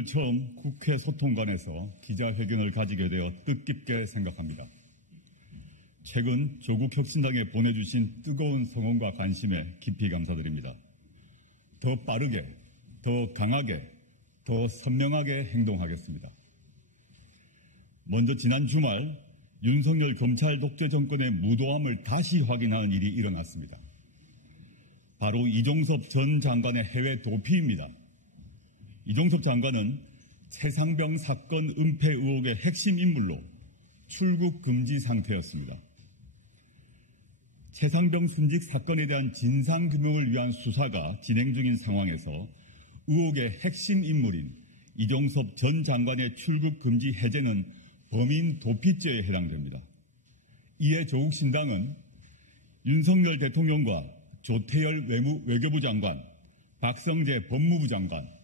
오늘 처음 국회 소통관에서 기자회견을 가지게 되어 뜻깊게 생각합니다. 최근 조국 혁신당에 보내주신 뜨거운 성원과 관심에 깊이 감사드립니다. 더 빠르게, 더 강하게, 더 선명하게 행동하겠습니다. 먼저 지난 주말 윤석열 검찰 독재 정권의 무도함을 다시 확인하는 일이 일어났습니다. 바로 이종섭 전 장관의 해외 도피입니다. 이종섭 장관은 최상병 사건 은폐 의혹의 핵심 인물로 출국 금지 상태였습니다. 최상병 순직 사건에 대한 진상규명을 위한 수사가 진행 중인 상황에서 의혹의 핵심 인물인 이종섭 전 장관의 출국 금지 해제는 범인 도피죄에 해당됩니다. 이에 조국신당은 윤석열 대통령과 조태열 외교부 장관, 박성재 법무부 장관,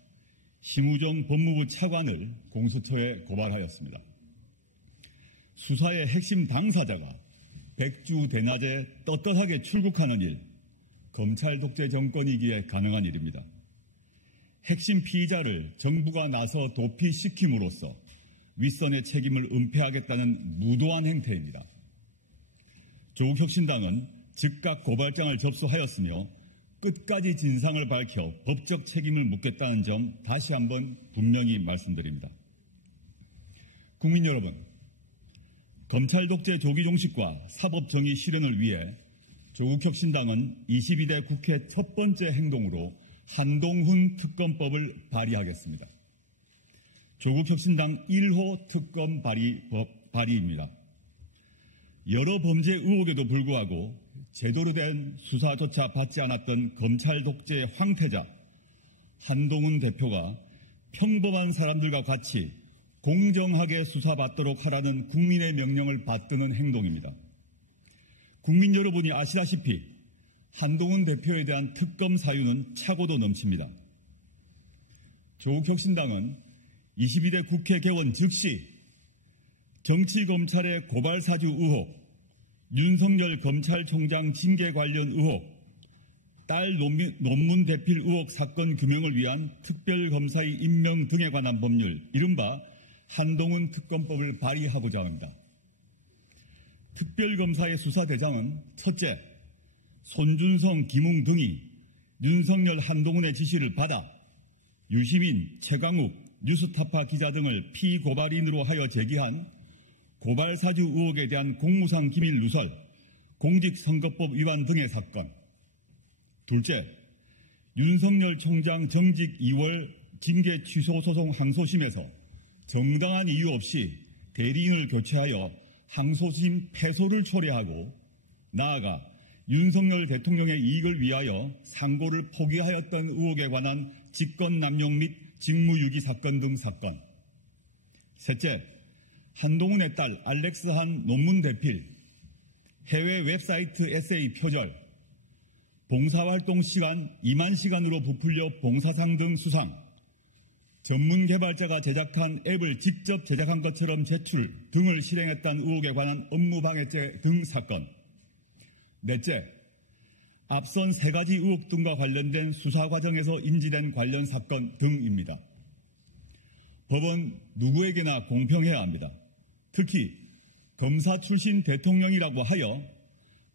심우정 법무부 차관을 공수처에 고발하였습니다. 수사의 핵심 당사자가 백주 대낮에 떳떳하게 출국하는 일, 검찰 독재 정권이기에 가능한 일입니다. 핵심 피의자를 정부가 나서 도피시킴으로써 윗선의 책임을 은폐하겠다는 무도한 행태입니다. 조국혁신당은 즉각 고발장을 접수하였으며 끝까지 진상을 밝혀 법적 책임을 묻겠다는 점 다시 한번 분명히 말씀드립니다. 국민 여러분, 검찰 독재 조기 종식과 사법 정의 실현을 위해 조국혁신당은 22대 국회 첫 번째 행동으로 한동훈 특검법을 발의하겠습니다. 조국혁신당 1호 특검 발의입니다. 여러 범죄 의혹에도 불구하고 제대로 된 수사조차 받지 않았던 검찰 독재의 황태자 한동훈 대표가 평범한 사람들과 같이 공정하게 수사받도록 하라는 국민의 명령을 받드는 행동입니다. 국민 여러분이 아시다시피 한동훈 대표에 대한 특검 사유는 차고도 넘칩니다. 조국혁신당은 22대 국회 개원 즉시 정치검찰의 고발사주 의혹, 윤석열 검찰총장 징계 관련 의혹, 딸 논문 대필 의혹 사건 규명을 위한 특별검사의 임명 등에 관한 법률, 이른바 한동훈 특검법을 발의하고자 합니다. 특별검사의 수사대장은 첫째, 손준성, 김웅 등이 윤석열, 한동훈의 지시를 받아 유시민, 최강욱, 뉴스타파 기자 등을 피고발인으로 하여 제기한 고발사주 의혹에 대한 공무상 기밀 누설, 공직선거법 위반 등의 사건. 둘째, 윤석열 총장 정직 2월 징계 취소 소송 항소심에서 정당한 이유 없이 대리인을 교체하여 항소심 패소를 초래하고 나아가 윤석열 대통령의 이익을 위하여 상고를 포기하였던 의혹에 관한 직권남용 및 직무유기 사건 등 사건. 셋째, 한동훈의 딸 알렉스한 논문 대필, 해외 웹사이트 에세이 표절, 봉사활동 시간 2만 시간으로 부풀려 봉사상 등 수상, 전문 개발자가 제작한 앱을 직접 제작한 것처럼 제출 등을 실행했다는 의혹에 관한 업무방해죄 등 사건. 넷째, 앞선 세 가지 의혹 등과 관련된 수사 과정에서 인지된 관련 사건 등입니다. 법은 누구에게나 공평해야 합니다. 특히 검사 출신 대통령이라고 하여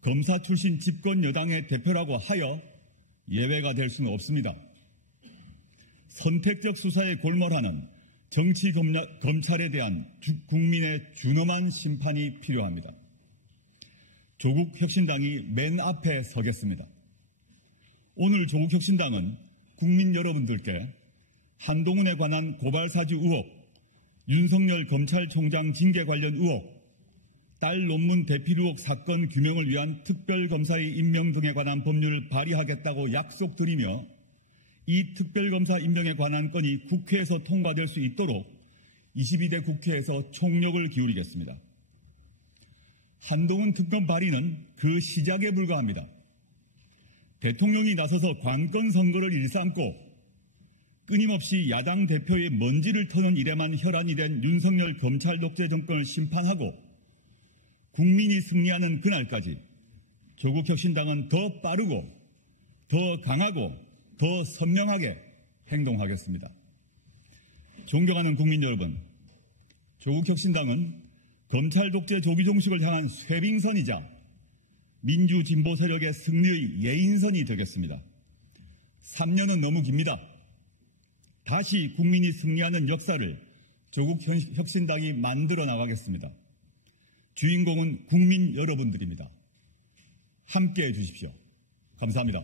검사 출신 집권 여당의 대표라고 하여 예외가 될 수는 없습니다. 선택적 수사에 골몰하는 정치 검찰에 대한 국민의 준엄한 심판이 필요합니다. 조국혁신당이 맨 앞에 서겠습니다. 오늘 조국혁신당은 국민 여러분들께 한동훈에 관한 고발사주 의혹, 윤석열 검찰총장 징계 관련 의혹, 딸 논문 대필 의혹 사건 규명을 위한 특별검사의 임명 등에 관한 법률을 발의하겠다고 약속드리며 이 특별검사 임명에 관한 건이 국회에서 통과될 수 있도록 22대 국회에서 총력을 기울이겠습니다. 한동훈 특검 발의는 그 시작에 불과합니다. 대통령이 나서서 관건 선거를 일삼고 끊임없이 야당 대표의 먼지를 터는 일에만 혈안이 된 윤석열 검찰 독재 정권을 심판하고 국민이 승리하는 그날까지 조국혁신당은 더 빠르고 더 강하고 더 선명하게 행동하겠습니다. 존경하는 국민 여러분, 조국혁신당은 검찰 독재 조기 종식을 향한 쇄빙선이자 민주진보 세력의 승리의 예인선이 되겠습니다. 3년은 너무 깁니다. 다시 국민이 승리하는 역사를 조국혁신당이 만들어 나가겠습니다. 주인공은 국민 여러분들입니다. 함께해 주십시오. 감사합니다.